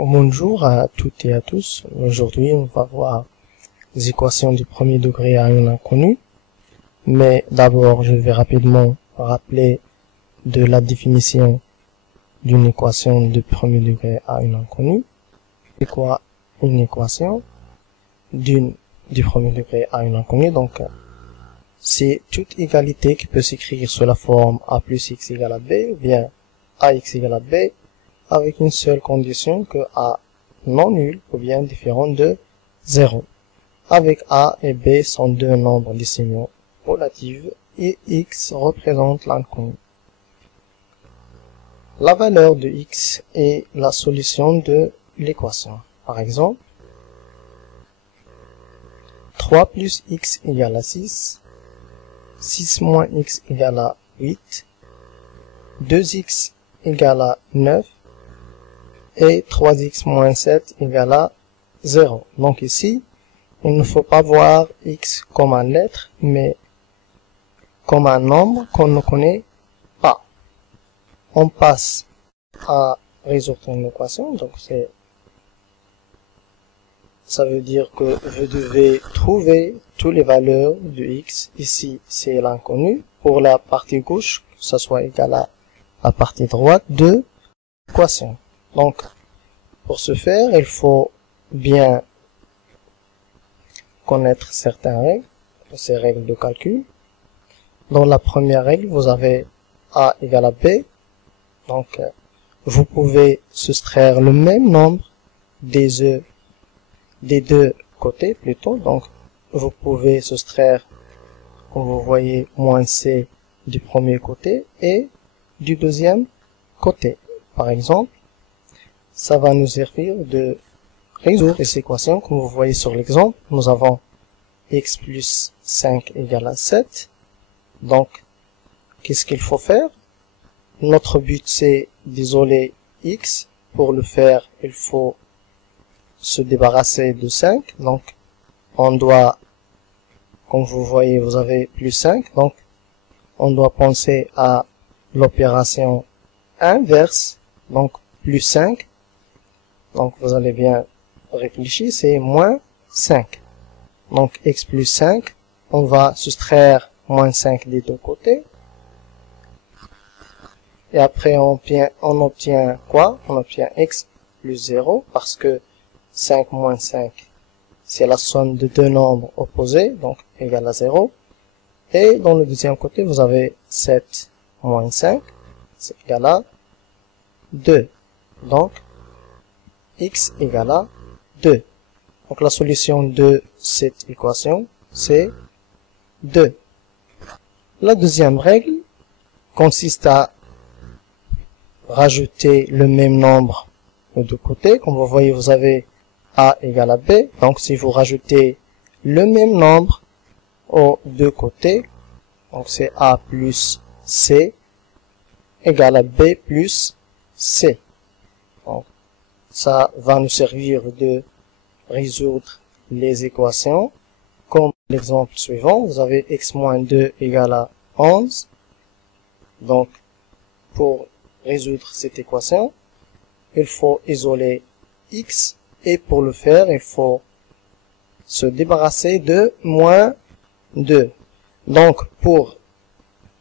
Bonjour à toutes et à tous. Aujourd'hui, on va voir les équations du premier degré à un inconnu. Mais d'abord, je vais rapidement rappeler de la définition d'une équation de premier degré à un inconnu. C'est quoi une équation du premier degré à un inconnu? Donc, c'est toute égalité qui peut s'écrire sous la forme a plus x égale à b, ou bien ax égale à b, avec une seule condition que a non nul ou bien différent de 0, avec a et b sont deux nombres décimaux relatifs et x représente l'inconnu. La valeur de x est la solution de l'équation. Par exemple, 3 plus x égale à 6, 6 moins x égale à 8, 2x égale à 9, et 3x moins 7 égale à 0. Donc ici, il ne faut pas voir x comme une lettre, mais comme un nombre qu'on ne connaît pas. On passe à résoudre une équation. Donc ça veut dire que vous devez trouver toutes les valeurs de x. Ici, c'est l'inconnu. Pour la partie gauche, que ce soit égal à la partie droite de l'équation. Donc, pour ce faire, il faut bien connaître certaines règles, ces règles de calcul. Dans la première règle, vous avez a égale à b. Donc, vous pouvez soustraire le même nombre des deux côtés plutôt. Donc, vous pouvez soustraire, comme vous voyez, moins c du premier côté et du deuxième côté. Par exemple, ça va nous servir de résoudre les équations. Comme vous voyez sur l'exemple, nous avons x plus 5 égale à 7. Donc, qu'est-ce qu'il faut faire? Notre but, c'est d'isoler x. Pour le faire, il faut se débarrasser de 5. Donc, on doit, comme vous voyez, vous avez plus 5. Donc, on doit penser à l'opération inverse. Donc, plus 5. Donc, vous allez bien réfléchir, c'est moins 5. Donc, x plus 5, on va soustraire moins 5 des deux côtés. Et après, on obtient quoi? On obtient x plus 0, parce que 5 moins 5, c'est la somme de deux nombres opposés, donc égal à 0. Et dans le deuxième côté, vous avez 7 moins 5, c'est égal à 2. Donc, x égale à 2. Donc la solution de cette équation, c'est 2. La deuxième règle consiste à rajouter le même nombre aux deux côtés. Comme vous voyez, vous avez a égale à b. Donc si vous rajoutez le même nombre aux deux côtés, donc c'est a plus c égale à b plus c. Donc, ça va nous servir de résoudre les équations. Comme l'exemple suivant, vous avez x moins 2 égale à 11. Donc, pour résoudre cette équation, il faut isoler x. Et pour le faire, il faut se débarrasser de moins 2. Donc, pour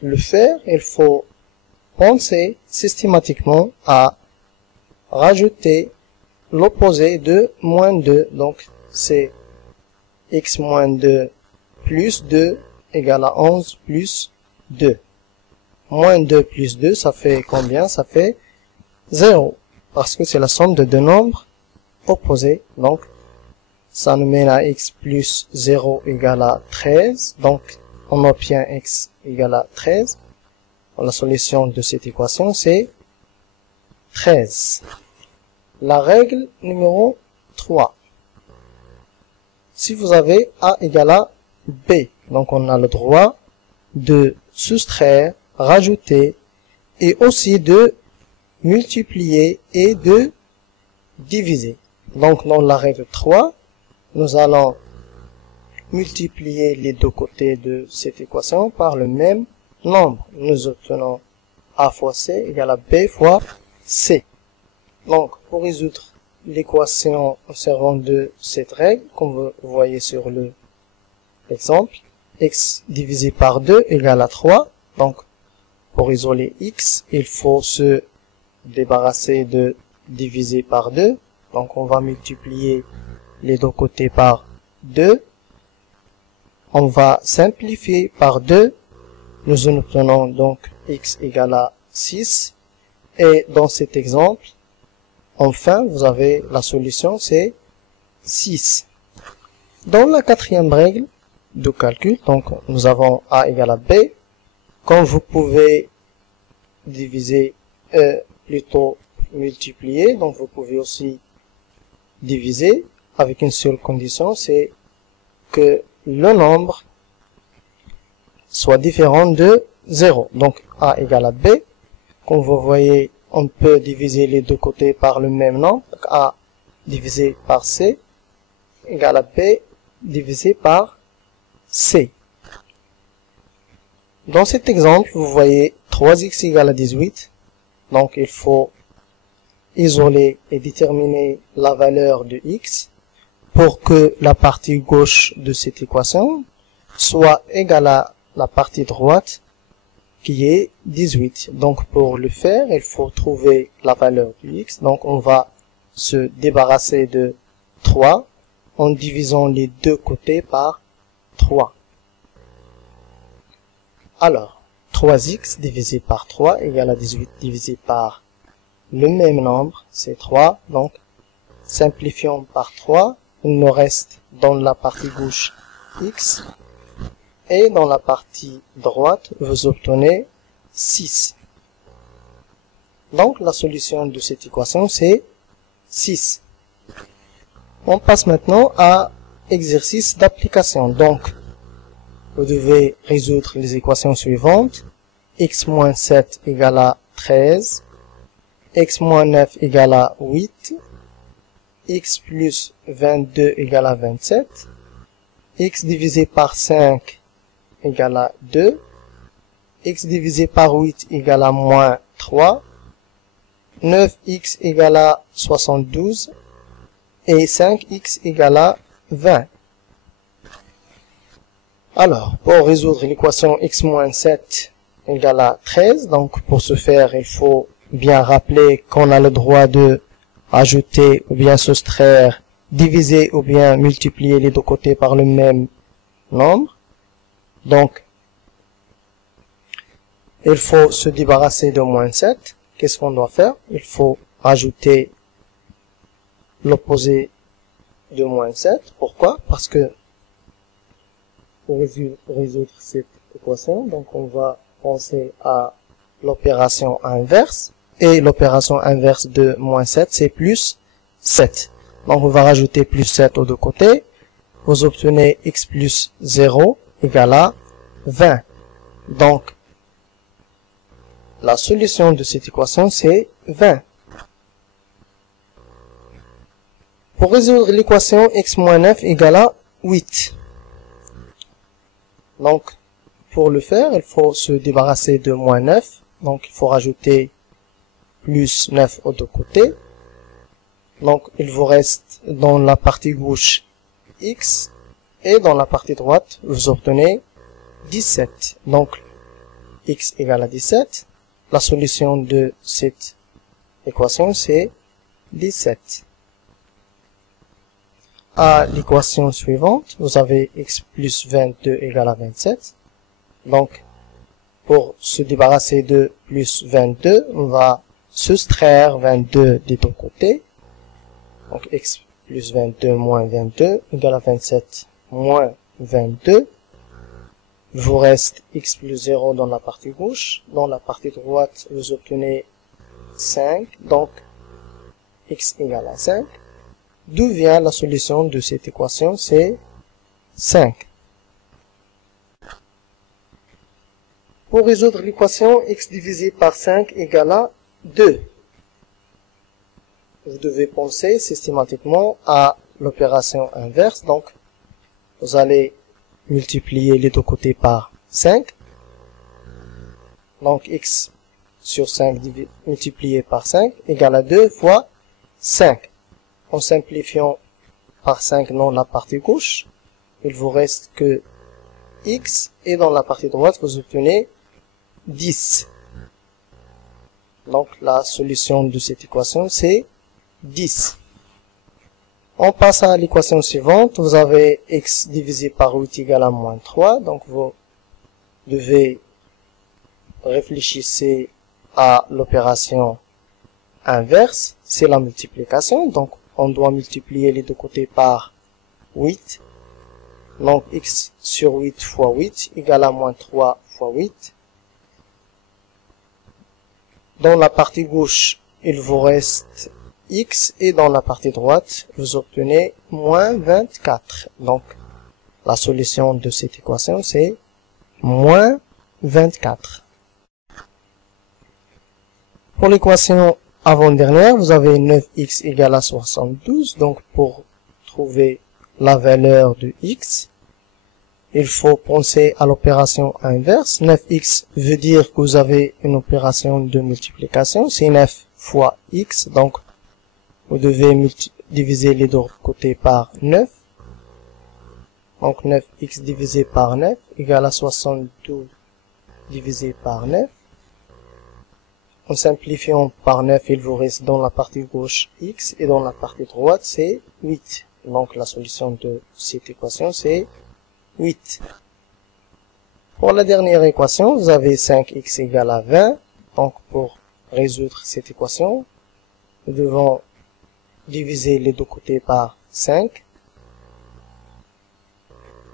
le faire, il faut penser systématiquement à rajouter l'opposé de moins 2. Donc, c'est x moins 2 plus 2 égale à 11 plus 2. Moins 2 plus 2, ça fait combien? Ça fait 0. Parce que c'est la somme de deux nombres opposés. Donc, ça nous mène à x plus 0 égale à 13. Donc, on obtient x égale à 13. La solution de cette équation, c'est 13. La règle numéro 3. Si vous avez a égale à b, donc on a le droit de soustraire, rajouter et aussi de multiplier et de diviser. Donc dans la règle 3, nous allons multiplier les deux côtés de cette équation par le même nombre. Nous obtenons a fois c égale à b fois c. Donc, pour résoudre l'équation en servant de cette règle, comme vous voyez sur l'exemple. X divisé par 2 égale à 3. Donc, pour isoler x, il faut se débarrasser de diviser par 2. Donc, on va multiplier les deux côtés par 2. On va simplifier par 2. Nous obtenons donc x égale à 6. Et dans cet exemple, enfin, vous avez la solution, c'est 6. Dans la quatrième règle de calcul, donc nous avons a égale à b. Comme vous pouvez diviser, plutôt multiplier, donc vous pouvez aussi diviser avec une seule condition, c'est que le nombre soit différent de 0. Donc a égale à b. Comme vous voyez, on peut diviser les deux côtés par le même nombre. Donc a divisé par c égale à b divisé par c. Dans cet exemple, vous voyez 3x égale à 18. Donc il faut isoler et déterminer la valeur de x pour que la partie gauche de cette équation soit égale à la partie droite qui est 18. Donc pour le faire, il faut trouver la valeur de x. Donc on va se débarrasser de 3 en divisant les deux côtés par 3. Alors, 3x divisé par 3 égale à 18 divisé par le même nombre, c'est 3. Donc, simplifions par 3. Il nous reste dans la partie gauche x. Et dans la partie droite, vous obtenez 6. Donc, la solution de cette équation, c'est 6. On passe maintenant à exercice d'application. Donc, vous devez résoudre les équations suivantes. X moins 7 égale à 13. X moins 9 égale à 8. X plus 22 égale à 27. X divisé par 5 égale à 2. X divisé par 8 égale à moins 3. 9x égale à 72. Et 5x égale à 20. Alors, pour résoudre l'équation x moins 7 égale à 13, donc pour ce faire, il faut bien rappeler qu'on a le droit de ajouter ou bien soustraire, diviser ou bien multiplier les deux côtés par le même nombre. Donc, il faut se débarrasser de moins 7. Qu'est-ce qu'on doit faire? Il faut ajouter l'opposé de moins 7. Pourquoi? Parce que pour résoudre cette équation, donc on va penser à l'opération inverse. Et l'opération inverse de moins 7, c'est plus 7. Donc on va rajouter plus 7 aux deux côtés. Vous obtenez x plus 0 égale à 20. Donc, la solution de cette équation, c'est 20. Pour résoudre l'équation x moins 9 égale à 8. Donc, pour le faire, il faut se débarrasser de moins 9. Donc, il faut rajouter plus 9 aux deux côtés. Donc, il vous reste dans la partie gauche x. Et dans la partie droite, vous obtenez 17. Donc, x égale à 17. La solution de cette équation, c'est 17. À l'équation suivante, vous avez x plus 22 égale à 27. Donc, pour se débarrasser de plus 22, on va soustraire 22 des deux côtés. Donc, x plus 22 moins 22 égale à 27 moins 22. Il vous reste x plus 0 dans la partie gauche. Dans la partie droite, vous obtenez 5. Donc, x égale à 5. D'où vient la solution de cette équation? C'est 5. Pour résoudre l'équation x divisé par 5 égale à 2. Vous devez penser systématiquement à l'opération inverse. Donc, vous allez multiplier les deux côtés par 5. Donc, x sur 5 multiplié par 5 égale à 2 fois 5. En simplifiant par 5 dans la partie gauche, il vous reste que x, et dans la partie droite, vous obtenez 10. Donc la solution de cette équation, c'est 10. On passe à l'équation suivante. Vous avez x divisé par 8 égale à moins 3. Donc vous devez réfléchir à l'opération inverse. C'est la multiplication. Donc on doit multiplier les deux côtés par 8. Donc x sur 8 fois 8 égale à moins 3 fois 8. Dans la partie gauche, il vous reste x, et dans la partie droite, vous obtenez moins 24. Donc, la solution de cette équation, c'est moins 24. Pour l'équation avant-dernière, vous avez 9x égale à 72. Donc, pour trouver la valeur de x, il faut penser à l'opération inverse. 9x veut dire que vous avez une opération de multiplication. C'est 9 fois x. Donc, vous devez diviser les deux côtés par 9. Donc, 9x divisé par 9 égale à 72 divisé par 9. En simplifiant par 9, il vous reste dans la partie gauche x, et dans la partie droite, c'est 8. Donc, la solution de cette équation, c'est 8. Pour la dernière équation, vous avez 5x égale à 20. Donc, pour résoudre cette équation, nous devons diviser les deux côtés par 5.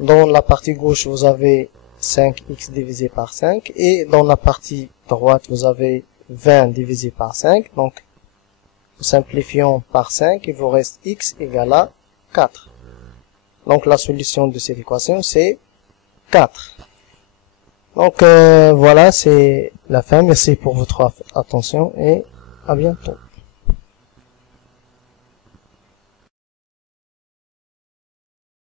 Dans la partie gauche, vous avez 5x divisé par 5. Et dans la partie droite, vous avez 20 divisé par 5. Donc, simplifiant par 5, il vous reste x égale à 4. Donc, la solution de cette équation, c'est 4. Donc, voilà, c'est la fin. Merci pour votre attention et à bientôt.